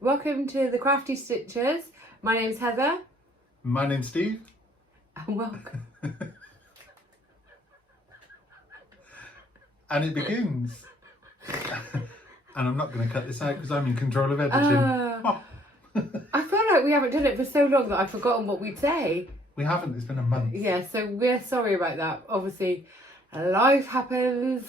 Welcome to the Crafty Stitchers. My name's Heather. My name's Steve. And welcome. And it begins. And I'm not going to cut this out because I'm in control of editing. I feel like we haven't done it for so long that I've forgotten what we'd say. We haven't, it's been a month. Yeah, so we're sorry about that. Obviously, life happens.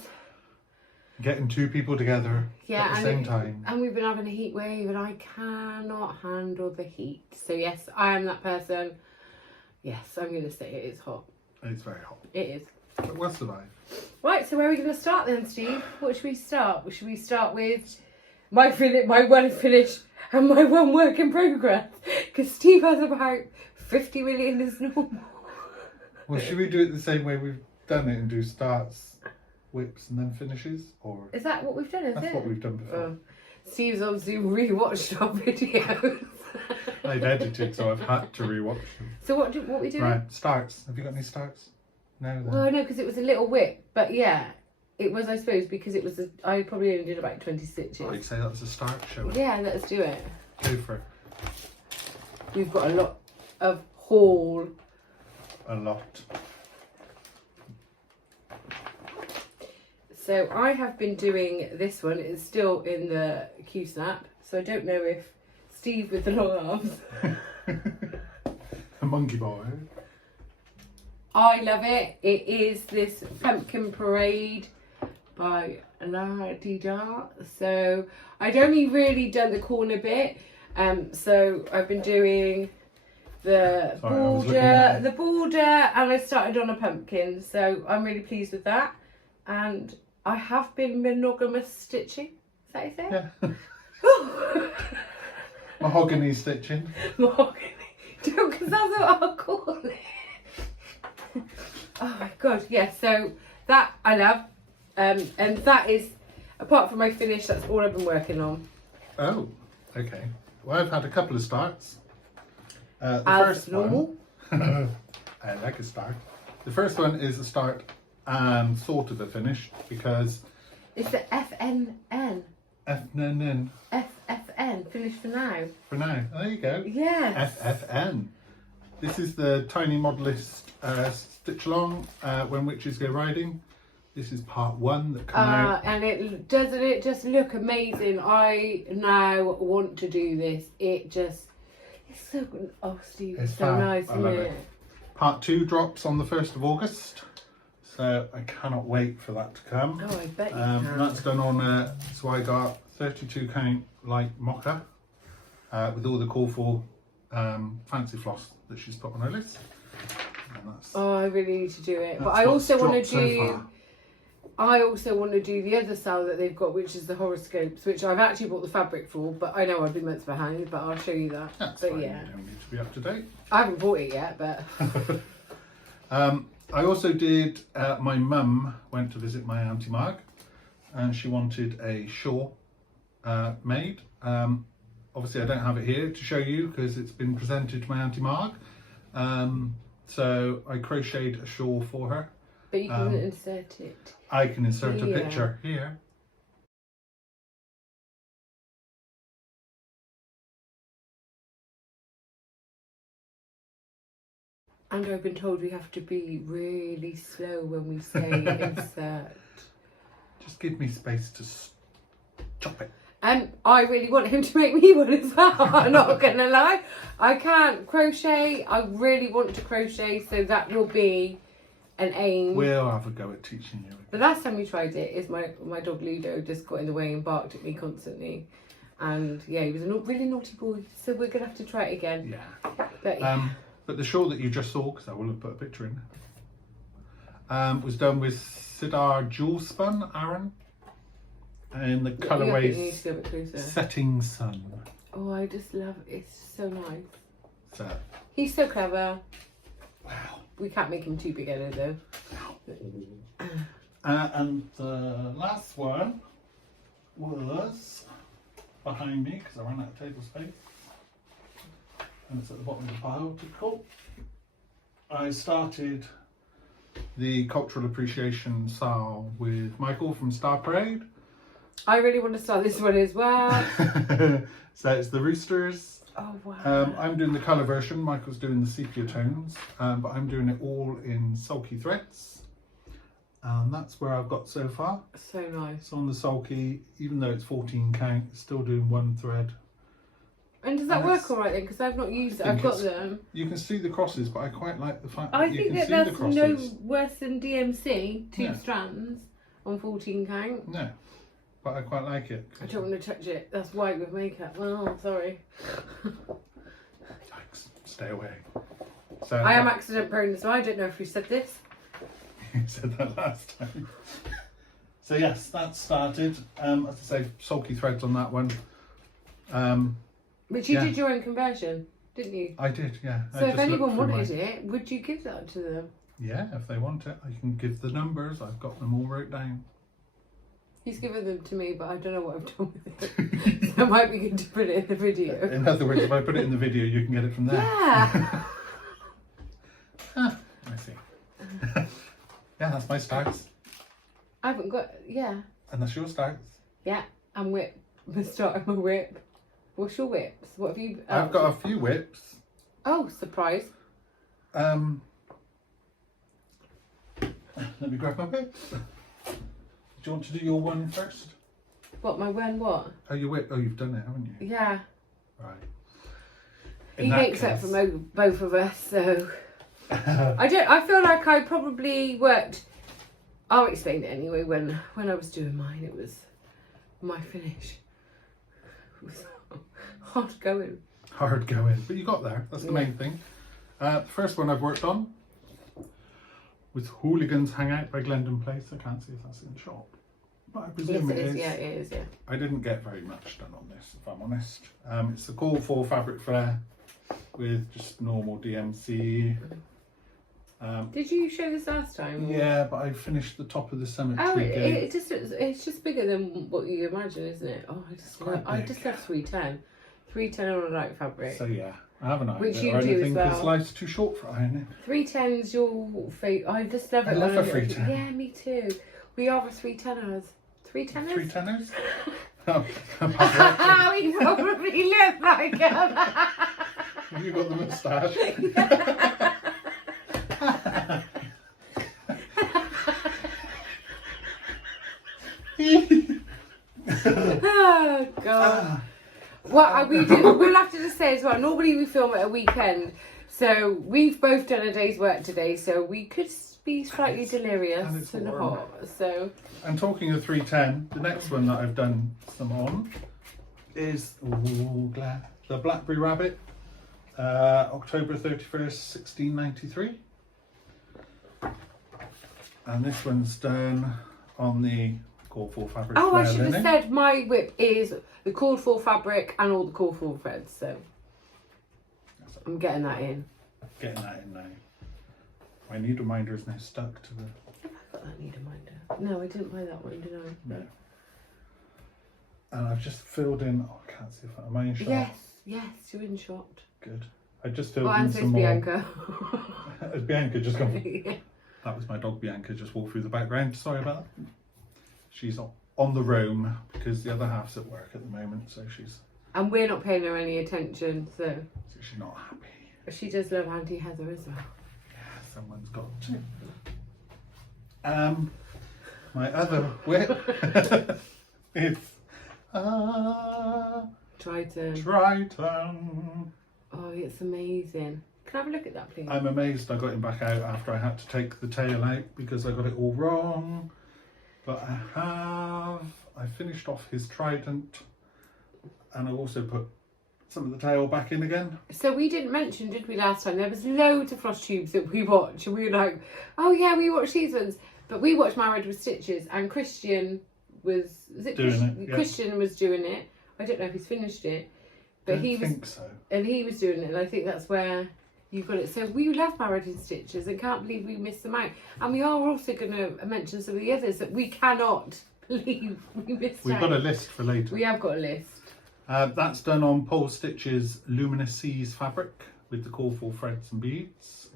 Getting two people together at the same time. And we've been having a heat wave and I cannot handle the heat. So yes, I am that person. Yes, I'm going to say it is hot. It's very hot. It is. But we'll survive. Right, so where are we going to start then, Steve? What should we start? Should we start with my one finish and my one work in progress? Because Steve has about 50 million as normal. Well, should we do it the same way we've done it and do starts, whips and then finishes? Or is that what we've done, is it? That's what we've done before. Steve's obviously rewatched our videos. I've edited, so I've had to rewatch them. So what we doing? Right, starts. Have you got any starts? No, then. Well, no, because it was a little whip. But yeah, it was, I suppose, because it was, I probably only did about 20 stitches. I'd say that was a start, shall we? Yeah, let's do it. Go for it. We've got a lot of haul. A lot. So I have been doing this one. It's still in the Q-snap. So I don't know if Steve with the long arms. A monkey boy. I love it. It is this Pumpkin Parade by La Dida. So I'd only really done the corner bit. So I've been doing the border, and I started on a pumpkin. So I'm really pleased with that. And I have been monogamous stitching. Is that what you say? Yeah. Mahogany stitching. Mahogany. Because that's what I'll call it. Oh my god, yeah, so that I love. And that is, apart from my finish, that's all I've been working on. Oh, okay. Well, I've had a couple of starts. The As first normal. One, I like a start. The first one is a start and sort of a finish because... It's the FNN. FNN. FFN, finish for now. For now. There you go. Yes. FFN. This is the Tiny Modelist Stitch Along When Witches Go Riding. This is part one that come out. And doesn't it just look amazing? I now want to do this. It's so good. Oh, Steve, it's so nice, isn't it? Part two drops on the 1st of August. So I cannot wait for that to come. Oh, I bet you can. That's done on, so I got 32 count light mocha with all the colourful fancy floss that she's put on her list. Oh, I really need to do it. But I also want to do... I also want to do the other sale that they've got, which is the horoscopes, which I've actually bought the fabric for, but I know I've been months behind, but I'll show you that. That's but fine. Yeah. You don't need to be up to date. I haven't bought it yet, but... I also did, my mum went to visit my Auntie Marg and she wanted a shawl made. Obviously I don't have it here to show you because it's been presented to my Auntie Marg. So I crocheted a shawl for her. But you can insert it. I can insert a picture here. And I've been told we have to be really slow when we say insert. Just give me space to chop it. I really want him to make me one as well. I'm not going to lie. I can't crochet. I really want to crochet, so that will be an aim. We'll have a go at teaching you. The last time we tried it is my dog Ludo just got in the way and barked at me constantly. And yeah, he was a really naughty boy. So we're going to have to try it again. Yeah. But the shawl that you just saw, because I will have put a picture in, was done with Sidar Jewel Spun, Aaron. And the colourway Setting Sun. Oh, I just love it. It's so nice. So. He's so clever. Wow. We can't make him too big headed though. And the last one was behind me because I ran out of table space. And it's at the bottom of the pile to cool. I started the Cultural Appreciation Sale with Michael from Star Parade. I really want to start this one as well. So it's the roosters. Oh wow. I'm doing the colour version, Michael's doing the sepia tones, but I'm doing it all in sulky threads. And that's where I've got so far. So nice. So on the sulky, even though it's 14 count, it's still doing one thread. And does that work all right then? Because I've not used it. I've got them. You can see the crosses, but I quite like the fact that I you think can that see the that's crosses. no worse than DMC, two Yeah. strands on 14 count. No, but I quite like it. I don't want to touch it. That's white with makeup. Oh, sorry. Yikes, stay away. So I am accident prone, so I don't know if you said this. You said that last time. So yes, that started. As I say, sulky threads on that one. But you did your own conversion, didn't you? I did, yeah. So if anyone wanted it, would you give that to them? Yeah, if they want it, I can give the numbers. I've got them all wrote down. He's given them to me, but I don't know what I've done with it. So it might be good to put it in the video. In other words, if I put it in the video, you can get it from there. Yeah. I see. Yeah, that's my starts. I haven't got, yeah. And that's your starts. Yeah, and whip. The start of my whip. What's your whips? What have you... I've got a few whips. Oh, surprise. Let me grab my whips. Do you want to do your one first? What, my when what? Oh, your whip. Oh, you've done it, haven't you? Yeah. Right. He makes up for both of us, so... I feel like I probably worked... I'll explain it anyway. When I was doing mine, it was my finish. It was hard going. Hard going, but you got there. That's the main thing. The first one I've worked on was Hooligans Hangout by Glendon Place. I can't see if that's in the shop, but I presume Yes, it is. Yeah, it is, yeah. I didn't get very much done on this, if I'm honest. It's the Call for Fabric Flare with just normal DMC. Did you show this last time? Or? Yeah, but I finished the top of the cemetery. Oh, gate. it's just bigger than what you imagine, isn't it? Oh, I just love 310. 310 on a light fabric. So yeah, I haven't ironed Which it you or do anything as well. because life's too short for ironing. 310's your favourite. I just love it. I love a 310. Yeah, me too. We are the 310ers. 310ers? 3 tenors? Oh, We probably look like them. you got the moustache. Oh god. Well, we'll have to just say as well, normally we film at a weekend, so we've both done a day's work today, so we could be slightly delirious and hot. So. And talking of 310, the next one that I've done some on is the Blackberry Rabbit, October 31st, 1693. And this one's done on the called for fabric. Oh, I should have linen. said my whip is the called for fabric and all the called for threads, so I'm getting that in. Getting that in now. My needle minder is now stuck to the... Have I got that needle minder? No, I didn't buy that one, did I? No. And I've just filled in... Oh, I can't see if am I in shot? Yes, you're in shot. Good. I just filled And in so some more. Bianca. Has Bianca just gone? Yeah. That was my dog Bianca just walked through the background. Sorry about that. She's on the roam because the other half's at work at the moment, so she's... And we're not paying her any attention, so she's not happy. she does love Auntie Heather as well. Yeah, someone's got to. My other whip is Triton. Oh, it's amazing. Can I have a look at that, please? I'm amazed I got him back out after I had to take the tail out because I got it all wrong. But I finished off his trident and I also put some of the tail back in again. So we didn't mention, did we, last time? There was loads of FlossTubes that we watched and we were like, oh yeah, we watched these ones. But we watched Married with Stitches and Christian was doing it. Christian was doing it. I don't know if he's finished it. But he was doing it, and I think that's where you got it. So we love Married in Stitches and can't believe we missed them out. And we are also going to mention some of the others that we cannot believe we missed out. We've got a list for later. We have got a list. That's done on Paul Stitch's Luminous Seas fabric with the colourful threads and beads,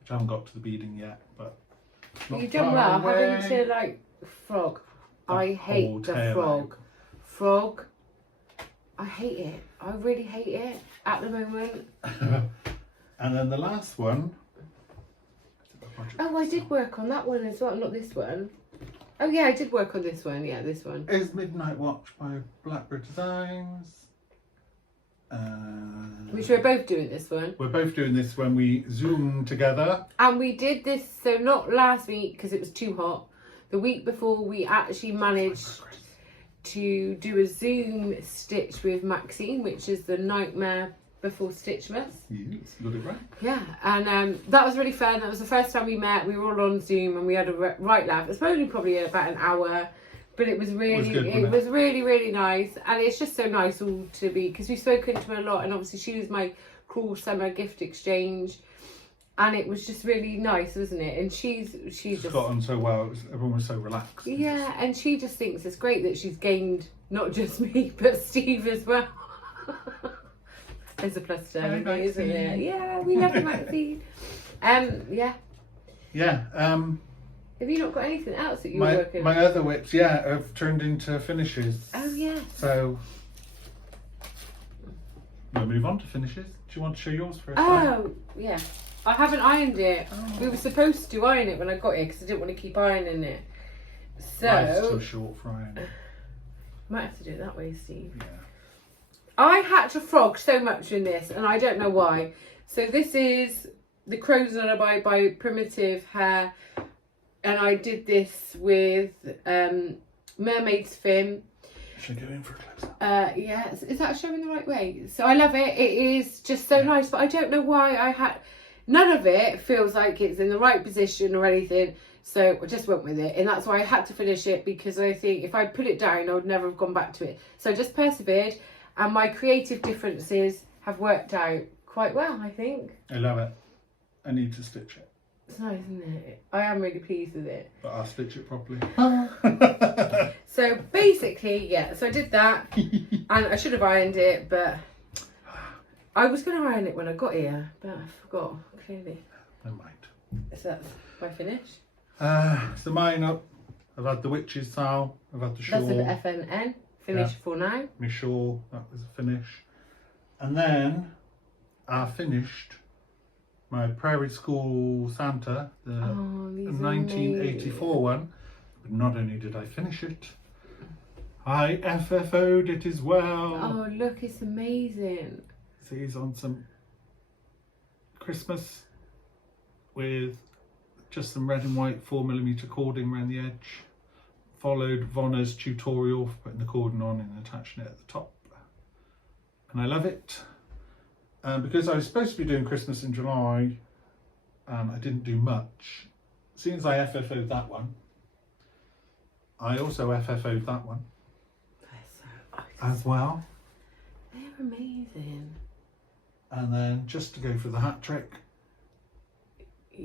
which I haven't got to the beading yet, but You've done well, having to like frog. I hate the frog. Frog, I hate it. I really hate it at the moment. And then the last one. Oh, I did work on that one as well, not this one. Oh yeah, I did work on this one. Yeah, this one. Is Midnight Watch by Blackbird Designs. Which we're both doing this one. We're both doing this when we Zoom together. And we did this, so not last week because it was too hot. The week before we actually managed to do a Zoom stitch with Maxine, which is the Nightmare Before Stitchmas. Yes, got it right. Yeah, and that was really fun. That was the first time we met. We were all on Zoom and we had a right laugh. It was probably about an hour, but it was really, it was really, really nice. And it's just so nice all to be, because we've spoken to her a lot, and obviously she was my Cruel Summer gift exchange, and it was just really nice, wasn't it? And she's just got on so well. Everyone was so relaxed. Yeah, and she just thinks it's great that she's gained not just me but Steve as well. There's a plus to everything, isn't it? Yeah, we love Maxine. Yeah. Yeah. Have you not got anything else that you're working on? My other whips, yeah, have turned into finishes. Oh yeah. So we'll move on to finishes. Do you want to show yours first? Oh yeah. I haven't ironed it. Oh. We were supposed to iron it when I got here because I didn't want to keep ironing it. So it's too short for ironing. Might have to do it that way, Steve. Yeah. I hatch a frog so much in this, and I don't know why. So this is the Crow's Lullaby by Primitive Hair, and I did this with Mermaid's Fin. Should I go in for a close-up? Yeah, is that showing the right way? So I love it. It is just so nice, but I don't know why I had... None of it feels like it's in the right position or anything, so I just went with it. And that's why I had to finish it, because I think if I put it down, I would never have gone back to it. So I just persevered, and my creative differences have worked out quite well, I think. I love it. I need to stitch it. It's nice, isn't it? I am really pleased with it. But I'll stitch it properly. So basically, yeah, so I did that, and I should have ironed it, but I was going to iron it when I got here, but I forgot, clearly. I might. So that's my finish. So mine up. I've had the witch's towel. I've had the shawl. That's an FNN. Finish for now. My shawl, that was a finish. And then I finished my Prairie School Santa, the 1984 one. But not only did I finish it, I FFO'd it as well. Oh, look, it's amazing. So he's on some Christmas with just some red and white 4mm cording around the edge. Followed Vonna's tutorial for putting the cordon on and attaching it at the top. And I love it. Because I was supposed to be doing Christmas in July, and I didn't do much. As soon as I FFO'd that one, I also FFO'd that one as well. They're amazing. And then just to go for the hat trick,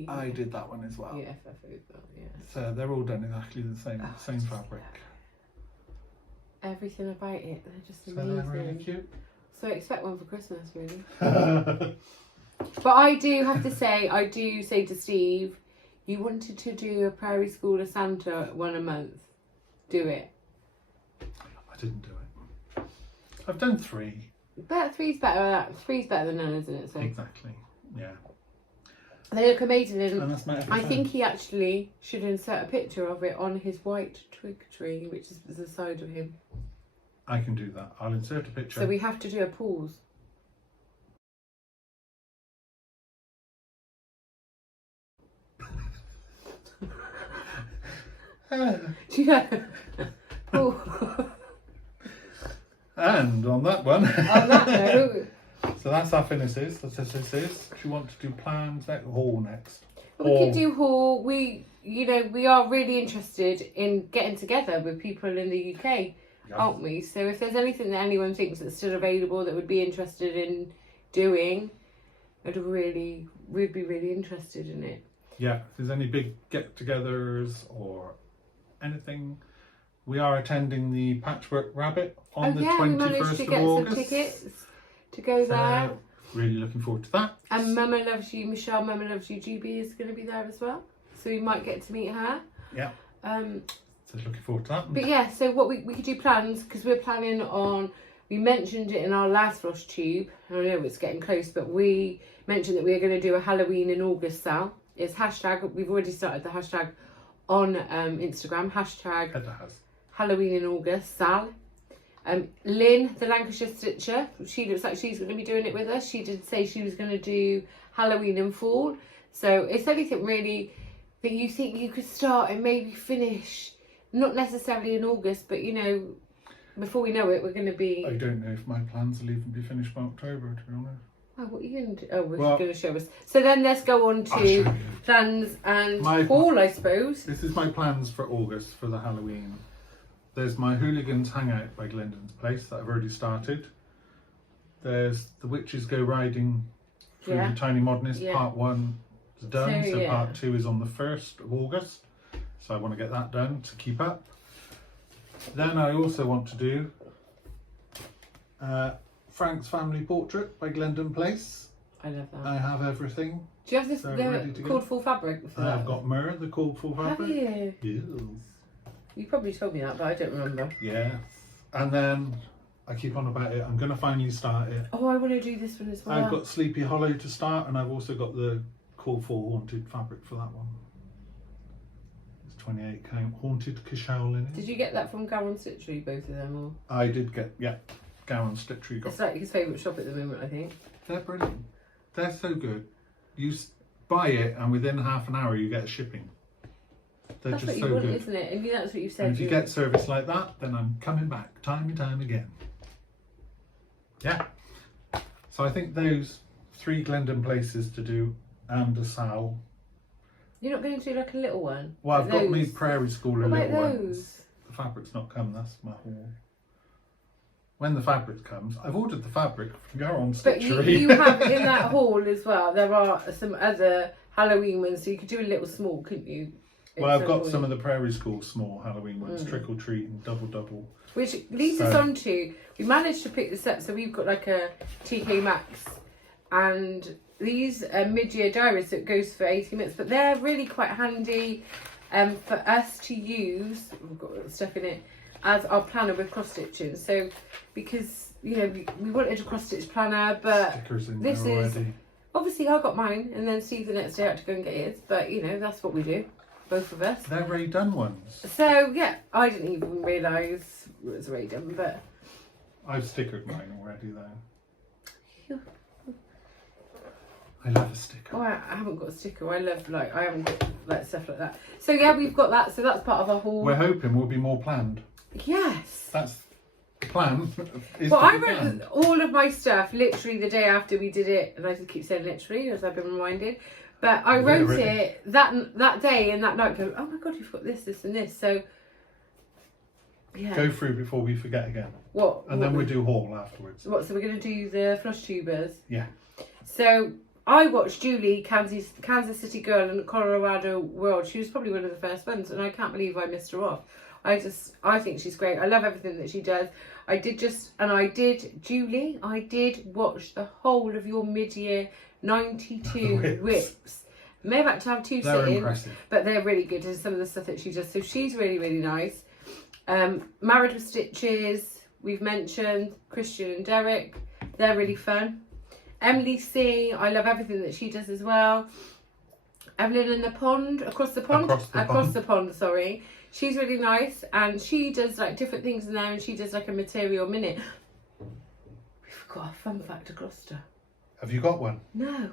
I did that one as well. Yeah, FFO'd that, yeah. So they're all done exactly the same fabric. Everything about it, they're just so amazing. They're really cute. So I expect one for Christmas, really. But I do have to say, I do say to Steve, you wanted to do a Prairie School of Santa one a month. Do it. I didn't do it. I've done 3. But three's better than none, isn't it? So exactly. Yeah. They look amazing, and that's my I think he actually should insert a picture of it on his white twig tree, which is the side of him. I can do that. I'll insert a picture. So we have to do a pause. And on that one. On that note. So that's our finishes. That's what this is. Do you want to do plans next? Haul next? We could do haul. We are really interested in getting together with people in the UK, aren't we? So if there's anything that anyone thinks that's still available that would be interested in doing, we'd be really interested in it. Yeah, if there's any big get-togethers or anything, we are attending the Patchwork Rabbit on the 21st we managed to get of August. some tickets to go there. Really looking forward to that. And Mama Loves You, Michelle Mama Loves You GB is going to be there as well, so we might get to meet her. Yeah. So looking forward to that. But yeah, so what we could do plans, because we're planning on, we mentioned it in our last FlossTube. I know it's getting close, but we mentioned that we are going to do a Halloween in August sale. It's hashtag, we've already started the hashtag on Instagram, hashtag Halloween in August sale. Lynn, the Lancashire Stitcher, she looks like she's going to be doing it with us. She did say she was going to do Halloween in fall. So it's anything really that you think you could start and maybe finish, not necessarily in August, but you know, before we know it, we're going to be... I don't know if my plans will even be finished by October, to be honest. Oh, what are you going to do? Oh, we're going to show us. So then let's go on to plans and haul, I suppose. This is my plans for August for the Halloween. There's my Hooligans Hangout by Glendon's Place that I've already started. There's The Witches Go Riding through the Tiny Modernist. Part 1 is done, so part 2 is on the 1st of August. So I want to get that done to keep up. Then I also want to do Frank's Family Portrait by Glendon Place. I love that. I have everything. Do you have this the called full fabric for that? I've got Myrrh, the called full fabric. Have you? Yes. You probably told me that, but I don't remember. Yeah. And then I keep on about it. I'm going to finally start it. Oh, I want to do this one as well. I've got Sleepy Hollow to start, and I've also got the called full haunted fabric for that one. It's 28 count haunted cashole in it. Did you get that from Gowan Stitchery, both of them? Or? I did get, Gowan Stitchery. It's like his favourite shop at the moment, I think. They're brilliant. They're so good. You buy it, and within half an hour you get shipping. They're that's just what you so want, good. isn't it? And that's what you said. And if you get service like that, then I'm coming back time and time again. Yeah. So I think those 3 Glendon Places to do and a Sal. You're not going to do like a little one? Well, I've got those? me Prairie Schooler What little about ones. those? The fabric's not come, that's my haul. When the fabric comes, I've ordered the fabric from Gowan Stitchery. But you have in that haul as well, there are some other Halloween ones, so you could do a little small, couldn't you? Well, I've got some of the Prairie School small Halloween ones, Trick or Treat and Double. Which leads us on to, we managed to pick this up, so we've got like a TK Maxx, and these are mid-year diaries that goes for 80 minutes, but they're really quite handy for us to use, we've got stuff in it, as our planner with cross stitching. So, because, you know, we wanted a cross stitch planner, but stickers in this there is, already. obviously I got mine, and then Steve the next day had to go and get his, but you know, that's what we do. Both of us. They're already done ones. So yeah, I didn't even realise it was already done, but I've stickered mine already though. I love a sticker. Oh, I haven't got a sticker. I haven't got like stuff like that. So yeah, we've got that. So that's part of our haul. We're hoping we'll be more planned. Yes. That's the plan. Well, I wrote all of my stuff literally the day after we did it, and I just keep saying literally as I've been reminded. But I wrote it that day and that night, going, oh my god, you've got this, this and this. So, yeah. Go through before we forget again. What? And then we'll do haul afterwards. What, so we're going to do the Flosstubers? Yeah. So, I watched Julie, Kansas City Girl in the Colorado World. She was probably one of the first ones, and I can't believe I missed her off. I think she's great. I love everything that she does. I did watch the whole of your mid-year 92 whips. May have had to have 2 sit-ins, but they're really good, and some of the stuff that she does. So she's really, really nice. Married with Stitches, we've mentioned. Christian and Derek, they're really fun. Emily C, I love everything that she does as well. Evelyn in the Pond, across the pond, sorry. She's really nice, and she does like different things in there, and she does like a material minute. We've got a fun fact to Gloucester. Have you got one? No.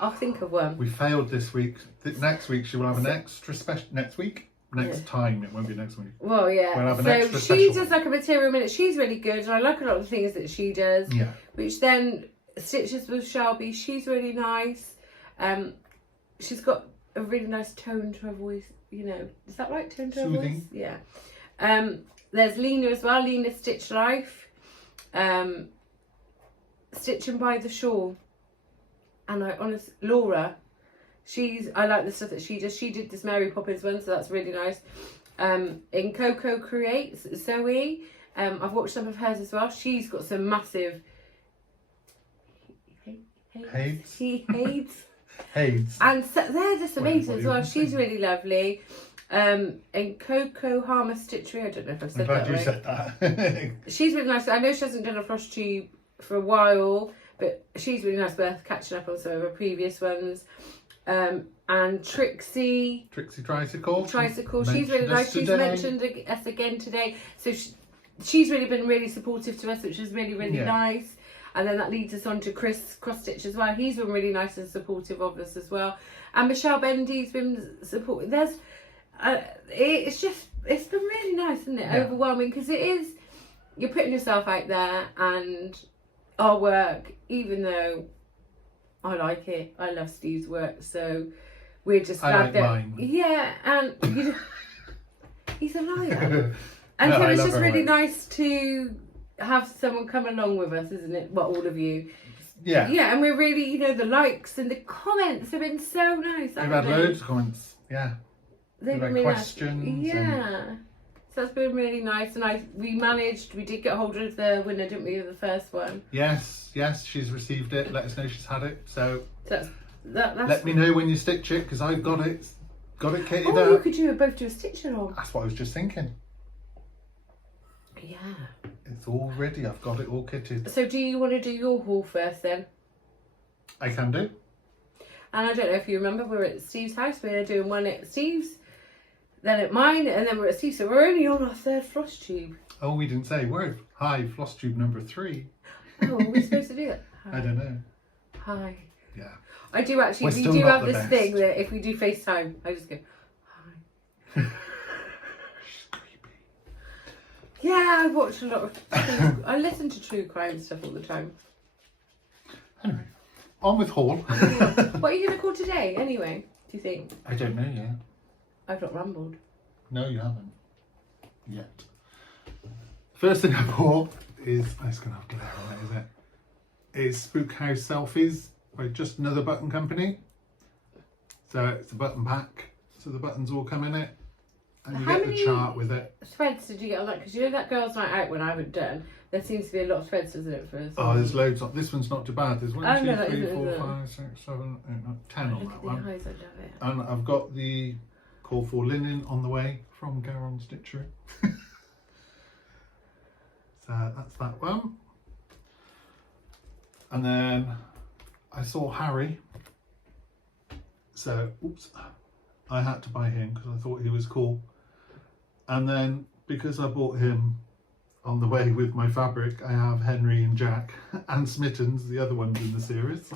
I'll think of one. We failed this week. Next week she will have an extra special. Next week? Next time, it won't be next week. Well, yeah. We'll have an so extra she special does like a material minute. She's really good, and I like a lot of the things that she does. Yeah. Which then Stitches with Shelby. She's really nice. She's got a really nice tone to her voice. You know, is that right? Tone to her voice. Yeah. There's Lena as well. Lena Stitch Life. Stitching by the Shore. And Laura, I like the stuff that she does. She did this Mary Poppins one, so that's really nice. In Coco Creates, Zoe, I've watched some of hers as well. She's got some massive Hades. Hades. And so they're just amazing as well. She's really lovely. And Coco Harmer Stitchery, I don't know if I've said I'm glad that you right. said that. She's really nice. I know she hasn't done a FlossTube for a while, but she's really nice, worth catching up on some of her previous ones. And Trixie Tricycle. She's really nice. She's mentioned us again today. So she's really been really supportive to us, which is really, really nice. And then that leads us on to Chris Cross Stitch as well. He's been really nice and supportive of us as well. And Michelle Bendy's been supportive. There's, it's been really nice, isn't it? Yeah. Overwhelming, because it is, you're putting yourself out there, and our work, even though I like it, I love Steve's work, so we're just glad that mine. Yeah, and he's a liar. And so it's just really nice to have someone come along with us, isn't it? Well, all of you. Yeah. Yeah, and we're really, the likes and the comments have been so nice. We've had loads of comments. Yeah. They've been really questions. Nice. Yeah. So that's been really nice, and we did get hold of the winner, didn't we, of the first one? Yes, she's received it. Let us know she's had it. So that's let me know when you stitch it, because I've got it kitted out. Oh, you could both do a stitch along. That's what I was just thinking. Yeah. It's all ready. I've got it all kitted. So do you want to do your haul first then? I can do. And I don't know if you remember, we were at Steve's house. We were doing one at Steve's, then at mine, and then we're at Steve's. So we're only on our third floss tube. Oh, we didn't say word. Hi, FlossTube number 3. Oh, are we supposed to do that? Hi. I don't know. Hi. Yeah. I do actually. We do have this thing that if we do FaceTime, I just go, hi. Yeah, I watch a lot of I listen to true crime stuff all the time. Anyway, on with haul. What are you going to call today, anyway, do you think? I don't know yet. I've not rambled. No, you haven't. Yet. First thing I bought is, it's going to have glare on it, is it? Is Spook House Selfies by Just Another Button Company. So it's a button pack. So the buttons all come in it. And you get the chart with it. Threads did you get on that? Because you know that girls' night out when I haven't done, there seems to be a lot of threads, doesn't it, for us? Oh, there's loads on. This one's not too bad. There's 1, 2, 3, 4, 5, 6, 7, 8, 9, 10 on that one. Eyes, I love it. And I've got the call for linen on the way from Garon Stitchery. So that's that one. And then I saw Harry. So, oops. I had to buy him because I thought he was cool. And then because I bought him on the way with my fabric, I have Henry and Jack and Smittens, the other ones in the series.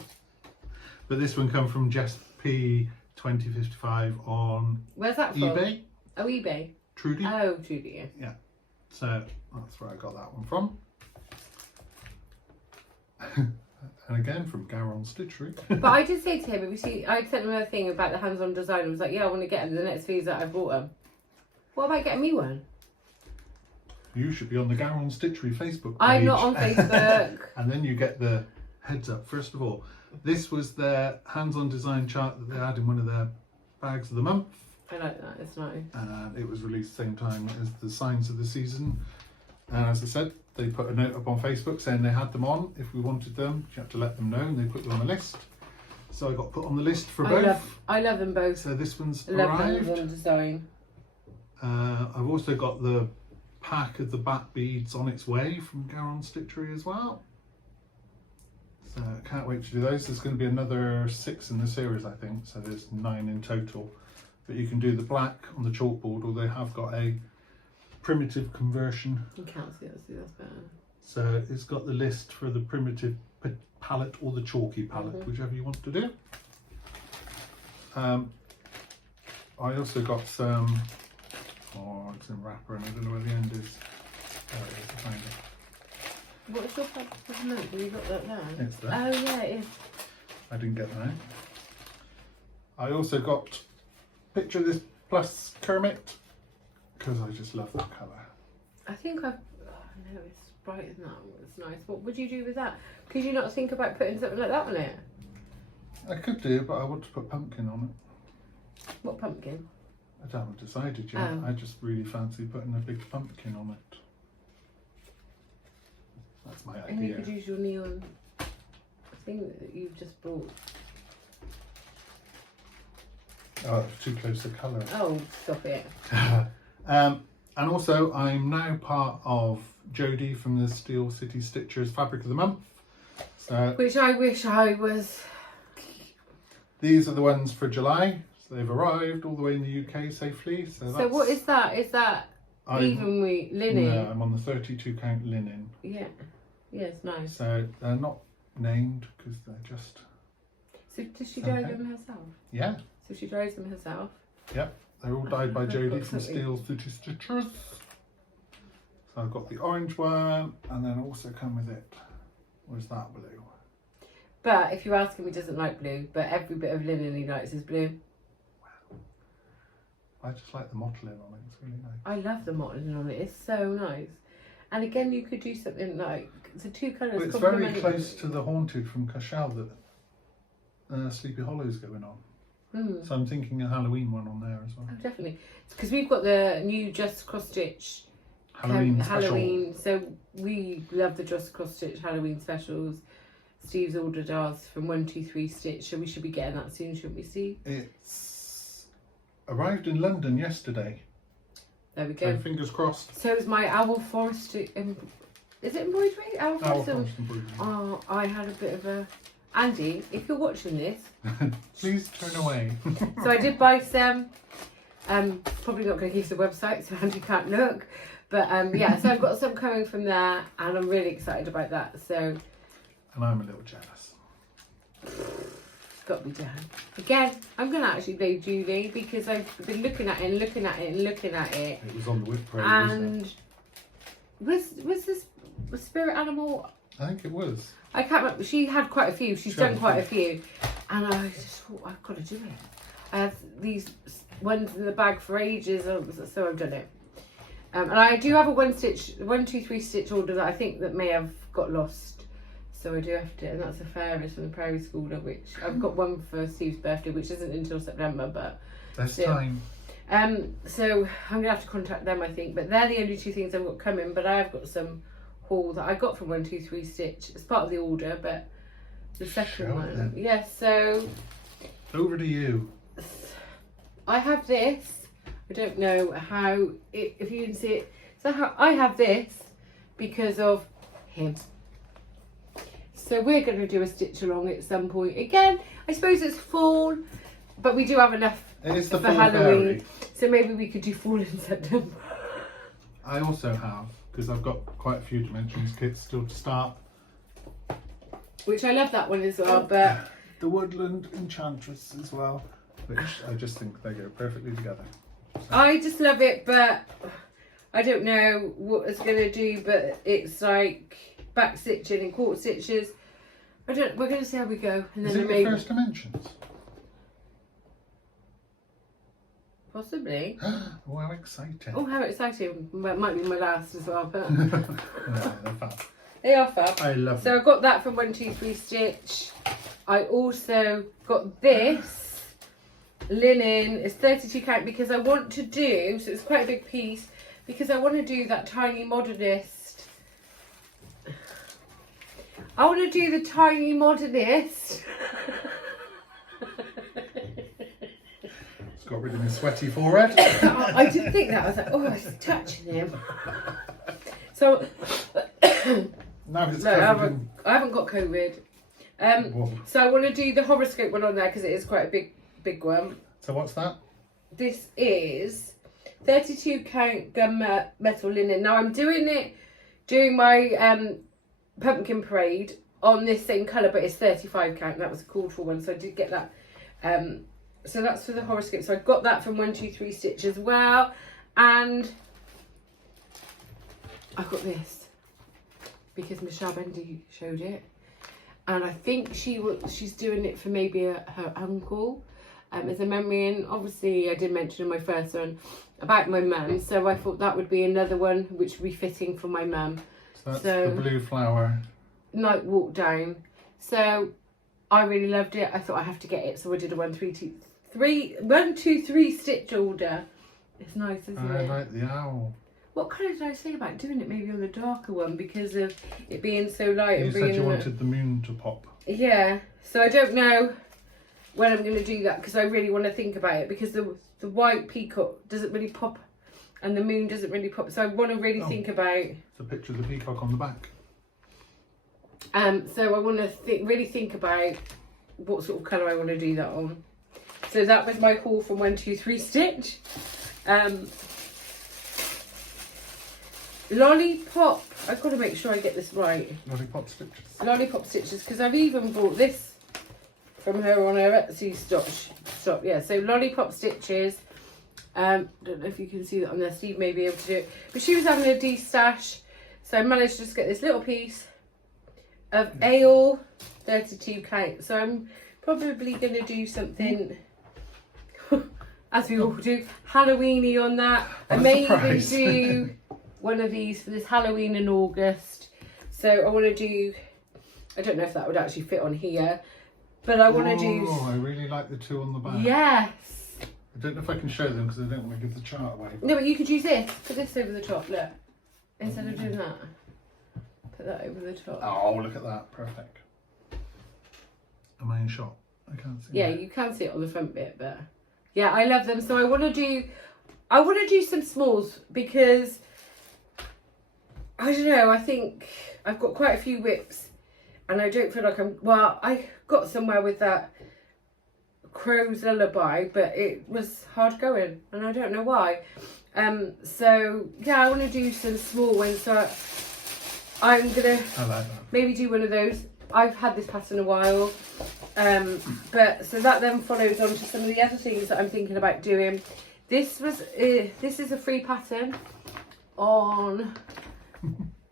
But this one come from Jess P 2055 on Where's that from? eBay. Oh, eBay. Trudy. Oh, Trudy, yeah. Yeah. So that's where I got that one from. And again from Garon Stitchery. But I did say to him, I sent him a thing about the hands-on design. I was like, yeah, I want to get him the next fees that I bought him. What about getting me one? You should be on the Garon Stitchery Facebook page. I'm not on Facebook. And then you get the heads up. First of all, this was their hands-on design chart that they had in one of their bags of the month. I like that, it's nice. And it was released same time as the signs of the season. And as I said, they put a note up on Facebook saying they had them on if we wanted them. You have to let them know, and they put them on the list. So I got put on the list for both. I love them both. So this one's arrived. Love them design. I've also got the pack of the bat beads on its way from Garon Stitchery as well. So I can't wait to do those. There's going to be another 6 in the series, I think. So there's 9 in total. But you can do the black on the chalkboard, or they have got a primitive conversion. You can't see that, that's better. So it's got the list for the primitive palette or the chalky palette, whichever you want to do. I also got some, it's in wrapper and I don't know where the end is. There it is, I find it. What's your fabric? Have you got that there? It's there. Oh yeah, it is. I didn't get that. I also got a picture of this plus Kermit, because I just love that colour. I think no, it's bright than that. It's nice. What would you do with that? Could you not think about putting something like that on it? I could do, but I want to put pumpkin on it. What pumpkin? I haven't decided yet. I just really fancy putting a big pumpkin on it. That's my idea. And you could use your neon thing that you've just brought. Oh, it's too close to colour. Oh, stop it. And also, I'm now part of Jodie from the Steel City Stitchers Fabric of the Month. So Which I wish I was. these are the ones for July. So they've arrived all the way in the UK safely. So what is that? Is that even wheat linen? No, I'm on the 32 count linen. Yeah. Yeah, it's nice. So they're not named because they're just... So does she dye them herself? Yeah. So she dries them herself? Yep. They're all dyed by I've Jodie got from something. Steel City Stitchers. So I've got the orange one, and then also come with it was that blue. But if you ask him, he doesn't like blue, but every bit of linen he likes is blue. I just like the mottling on it, it's really nice. I love the mottling on it, it's so nice. And again, you could do something like the two colours. Well, it's very close to the Haunted from Cashel that Sleepy Hollow's going on. Mm. So I'm thinking a Halloween one on there as well. Oh, definitely. Because we've got the new Just Cross Stitch Halloween special. Halloween. So we love the Just Cross Stitch Halloween specials. Steve's ordered ours from 123 Stitch, so we should be getting that soon, shouldn't we, Steve? It's arrived in London yesterday. There we go. So fingers crossed. So is my Owl Forest. Is it embroidery? Owl Forest. Embroidery. Oh, I had a bit of a. Andy, if you're watching this, please turn away. so I did buy some. Probably not going to use the website, so Andy can't look. But yeah, so I've got some coming from there, and I'm really excited about that. So. And I'm a little jealous. It's got to be done. Again, I'm going to actually blame Julie because I've been looking at it and looking at it and looking at it. It was on the whip parade, and was this spirit animal? I think it was. I can't remember. She had quite a few. She's done quite a few. And I just thought, I've got to do it. I have these ones in the bag for ages, so I've done it. And I do have a 123 stitch order that I think that may have got lost. So I do have to, and that's a fairies from the Prairie Schooler, which I've got one for Steve's birthday, which isn't until September, but there's time. So I'm gonna have to contact them, I think. But they're the only two things I've got coming. But I have got some haul that I got from 123 Stitch. It's part of the order, but the second one, then. yeah. So over to you. I have this. I don't know how if you can see it. So I have this because of him. So we're going to do a stitch along at some point. Again, I suppose it's fall, but we do have enough It's the for fall Halloween. fairy. So maybe we could do fall in September. I also have, because I've got quite a few dimensions kits still to start. Which I love that one as well, but... The Woodland Enchantress as well, which I just think they go perfectly together. So. I just love it, but I don't know what it's going to do, but it's like... back stitching and quarter stitches. We're going to see how we go, and Is then it maybe your first dimensions? possibly. Oh, how exciting! Oh, how exciting! Well, it might be my last as well, but No, they're fab. they are fab. I love So them. I got that from 123 Stitch. I also got this linen. It's 32 count because I want to do. So it's quite a big piece because I want to do that tiny modernist. I want to do the tiny modernist. It's got rid of my sweaty forehead. I didn't think that. I was like, oh, I was touching him. So, Now it's no, covered in... I haven't got COVID. Whoa. So I want to do the horoscope one on there because it is quite a big one. So what's that? This is 32 count gunmetal linen. Now I'm doing it during my pumpkin parade on this same colour, but it's 35 count. That was a called for one, so I did get that. So that's for the horoscope. So I got that from 123 Stitch as well, and I got this because Michelle Bendy showed it, and I think she's doing it for maybe her uncle as a memory. And obviously I did mention in my first one about my mum, so I thought that would be another one which would be fitting for my mum. So that's the blue flower. Night walk down. So I really loved it. I thought I have to get it, so I did a 123 stitch order. It's nice, isn't I it? like the owl. What colour did I say about doing it maybe on the darker one because of it being so light? You and said being you wanted the moon to pop. Yeah. So I don't know when I'm going to do that, because I really want to think about it, because the white peacock doesn't really pop and the moon doesn't really pop, so I want to really think about. It's a picture of the peacock on the back. So I want to really think about what sort of colour I want to do that on. So that was my haul from 123 Stitch. Lollipop, I've got to make sure I get this right. Lollipop stitches. Lollipop stitches, because I've even bought this from her on her Etsy shop. Yeah, so lollipop stitches. Don't know if you can see that on there. Steve may be able to do it, but she was having a de-stash, so I managed to just get this little piece of ale 32 count. So I'm probably going to do something, as we all do, Halloweeny on that. I may even do one of these for this Halloween in August. So I want to do, I don't know if that would actually fit on here, but I want to do. Oh, I really like the two on the back. Yes. I don't know if I can show them because I don't want to give the chart away. No, but you could use this. Put this over the top, look. Instead of doing that. Put that over the top. Oh, look at that. Perfect. Am I in shot? I can't see. Yeah, you can see it on the front bit, but yeah, I love them. So I want to do some smalls, because I don't know, I think I've got quite a few whips and I don't feel like I got somewhere with that Crow's Lullaby, but it was hard going and I don't know why. So yeah, I want to do some small ones, so I'm gonna maybe do one of those. I've had this pattern a while, but so that then follows on to some of the other things that I'm thinking about doing. This is a free pattern on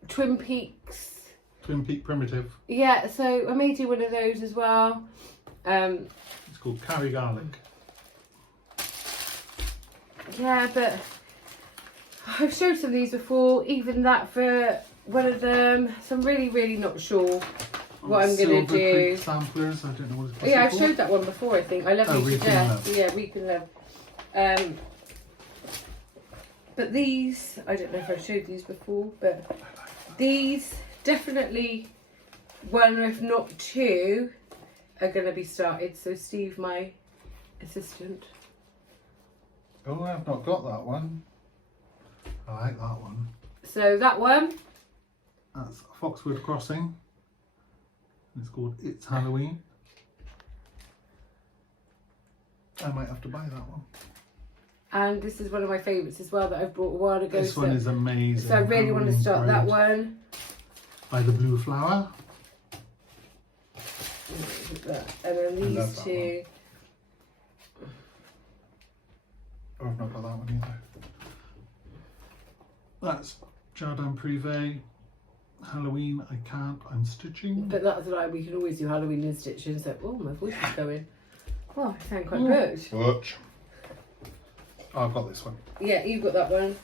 Twin Peak Primitive. Yeah, so I may do one of those as well. It's called Curry Garlic. Yeah, but I've showed some of these before, even that for one of them, so I'm really not sure what I'm going to do. Samplers, I don't know what it's called. Yeah, I've showed that one before, I think. I love these to death. Yeah, Reap and Love. But these, I don't know if I've showed these before, but these definitely, one if not two, are going to be started. So Steve, my assistant. Oh, I've not got that one. I like that one. So that one. That's Foxwood Crossing. It's called It's Halloween. I might have to buy that one. And this is one of my favourites as well that I bought a while ago. This one is amazing. So I really want to start that one. By the Blue Flower. And then these two. Oh, I've not got that one either. That's Jardin Privé. Halloween, I can't, I'm stitching. But that's like, we can always do Halloween in stitching. So, oh, my voice is going. Oh, I sound quite good. Watch. Oh, I've got this one. Yeah, you've got that one.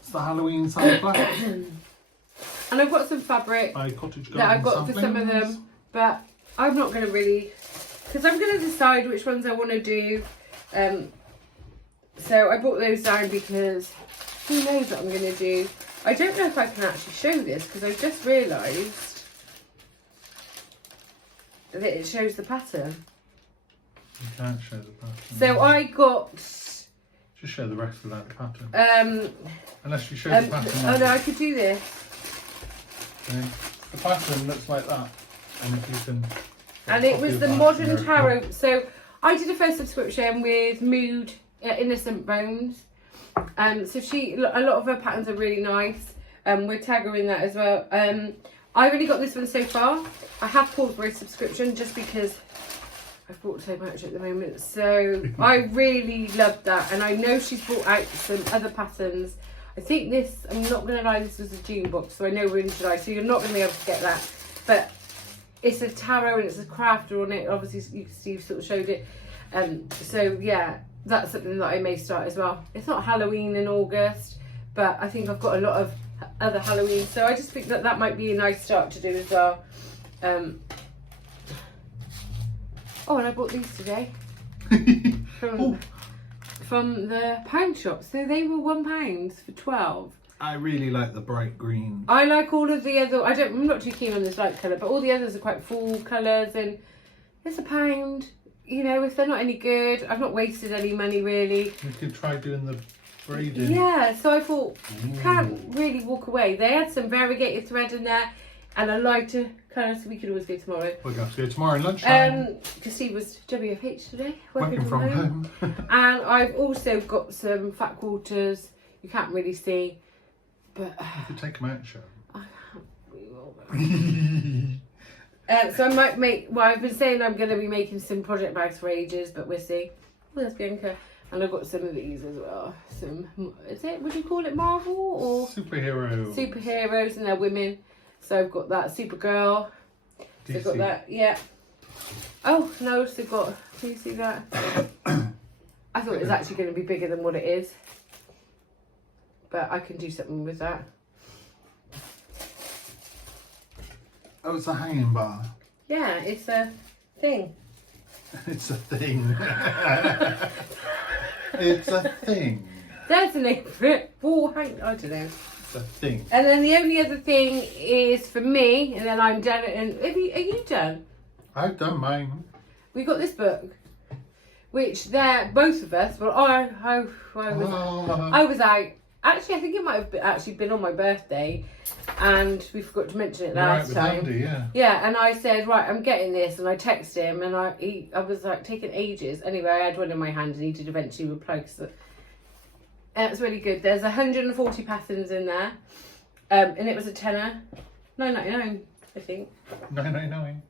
It's the Halloween sampler. And I've got some fabric by Cottage Garden that I've got Samplings. for some of them, but I'm not going to really, because I'm going to decide which ones I want to do. So I brought those down because who knows what I'm going to do. I don't know if I can actually show this, because I've just realised that it shows the pattern. You can't show the pattern. So I got... Just show the rest without the pattern. Unless you show the pattern. Oh no, I could do this. Okay. The pattern looks like that. And if you can... And it was the Modern Tarot. So I did a first subscription with Mood Innocent Bones. So a lot of her patterns are really nice. We're tag her in that as well. I've only got this one so far. I have paused for a subscription just because I've bought so much at the moment. So I really loved that, and I know she's brought out some other patterns. I think this, I'm not going to lie, this was a June box, so I know we're in July, so you're not going to be able to get that. But it's a tarot and it's a crafter on it. Obviously, Steve sort of showed it. So yeah, that's something that I may start as well. It's not Halloween in August, but I think I've got a lot of other Halloween, so I just think that that might be a nice start to do as well. Oh, and I bought these today from the pound shop. So they were £1 for 12. I really like the bright green. I like all of the other. I'm not too keen on this light colour, but all the others are quite full colours, and it's £1. you know, if they're not any good, I've not wasted any money really. We could try doing the braiding. Yeah, so I thought, can't really walk away. They had some variegated thread in there and a lighter colour, so we could always go tomorrow. We're going to go tomorrow lunchtime. Because he was WFH today, Working from home. And I've also got some fat quarters. You can't really see, but You could take them out and show them. I can't really well. So I might make, well, I've been saying I'm going to be making some project bags for ages, but we'll see. Oh, there's Bianca. And I've got some of these as well. Some, is it, would you call it Marvel or? Superheroes, and they're women. So I've got that Supergirl. So I've got that, yeah. Oh, no, so I've got, do you see that? I thought it was actually going to be bigger than what it is. But I can do something with that. Oh, it's a hanging bar. Yeah, it's a thing. It's a thing. It's a thing. There's a name for it. Wall hang, I don't know. It's a thing. And then the only other thing is for me, and then I'm done. And are you done? I've done mine. We got this book, which they're both of us. Well, I was out. Actually, I think it might have actually been on my birthday, and we forgot to mention it last time. Andy, yeah. Yeah, and I said, right, I'm getting this, and I texted him, and I was like taking ages. Anyway, I had one in my hand, and he did eventually reply. Cause it's really good. There's 140 patterns in there, and it was a tenner, £9.99, I think. £9.99.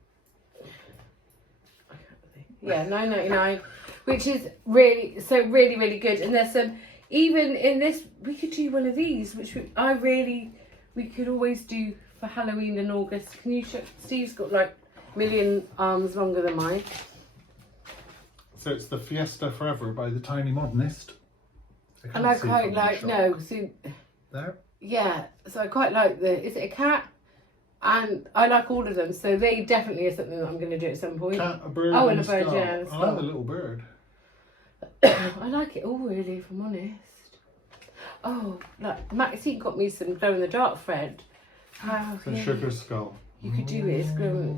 Yeah, £9.99, which is really good. And there's some. Even in this, we could do one of these, which we could always do for Halloween in August. Can you show? Steve's got like a million arms longer than mine. So it's the Fiesta Forever by the Tiny Modernist. And I quite like, no, see, there? Yeah, so I quite like is it a cat? And I like all of them, so they definitely are something that I'm going to do at some point. Cat, a bird, and and a bird, star. yeah. And I like the little bird. I like it all really, if I'm honest. Oh, look, Maxine got me some glow in the dark thread. The sugar skull. You could do it. It's glow.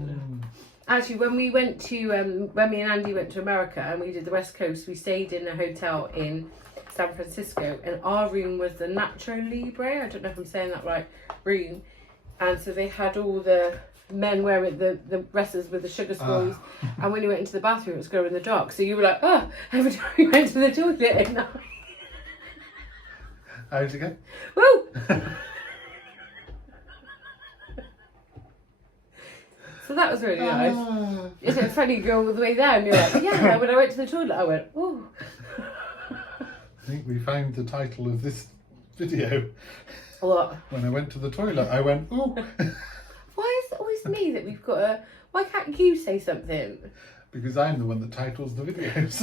Actually, when we went to when me and Andy went to America and we did the West Coast, we stayed in a hotel in San Francisco, and our room was the Nacho Libre. I don't know if I'm saying that right. Room, and so they had all the men wearing the wrestlers with the sugar skulls, and when you went into the bathroom, it was glow in the dark. So you were like, oh, every time you went to the toilet at night. How'd you go? Woo! So that was really nice. Is it funny, go all the way down? You're like, yeah. When I went to the toilet, I went, ooh. I think we found the title of this video. What? When I went to the toilet, I went, ooh. Why is it always me that we've got a... Why can't you say something? Because I'm the one that titles the videos.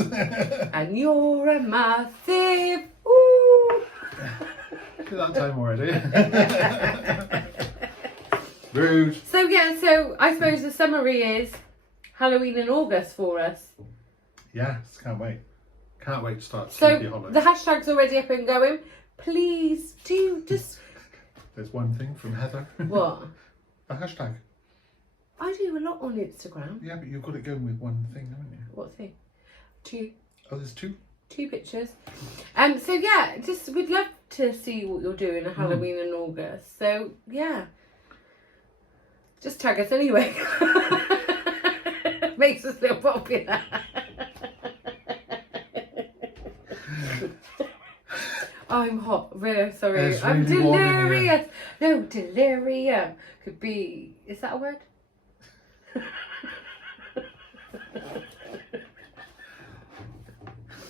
And you're a massive... Ooh. That time already. Rude. So yeah, so I suppose the summary is Halloween in August for us. Yes, can't wait. Can't wait to start So Sleepy Hollow. the hashtag's already up and going. Please do just... There's one thing from Heather. What? A hashtag. I do a lot on Instagram. Yeah, but you've got it going with one thing, haven't you? What thing? Two there's two? Two pictures. So yeah, just we'd love to see what you're doing at Halloween in August. So yeah. Just tag us anyway. Makes us look popular. I'm hot, really sorry. It's I'm really warm in here. delirious. No, delirium could be. Is that a word?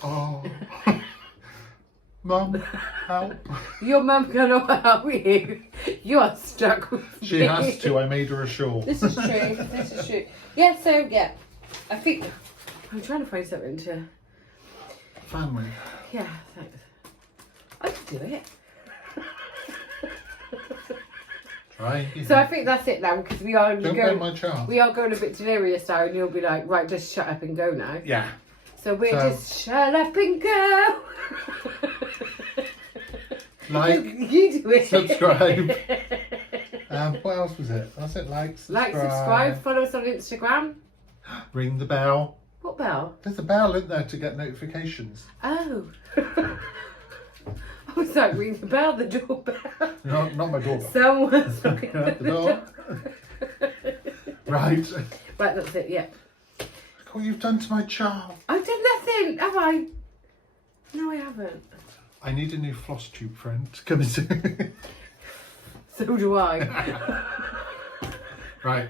Oh. Mum, help. Your mum gonna help you. You are stuck with me. She has to. I made her a shawl. This is true. This is true. Yeah, so yeah. I think I'm trying to find something to... Family. Yeah, thanks. I could do it. Try. So I think that's it now, because we are Don't bend my chart. we are going a bit delirious now, and you'll be like, right, just shut up and go now. Yeah. So we're just shut up and go. Like, you do it. subscribe. What else was it? That's it. Like, subscribe. Like, subscribe, follow us on Instagram. Ring the bell. What bell? There's a bell in there to get notifications. Oh. I was like, ring the bell, the doorbell. No, not my doorbell. Someone's Looking at the door. Right. Right, that's it, yeah. Look what you've done to my child. I've done nothing, have I? No, I haven't. I need a new FlossTube friend to come in. So do I. Right.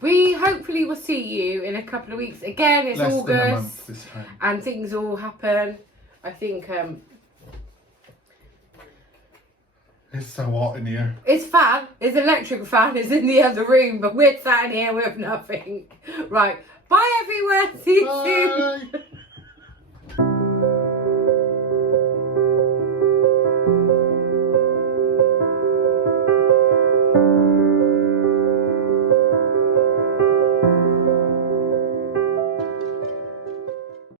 We hopefully will see you in a couple of weeks. Again, it's Less August. than a month this time. And things all happen. I think It's so hot in here. it's fan, his electric fan is in the other room, but we're sat in here with nothing. Right. Bye everyone. See you soon. Bye.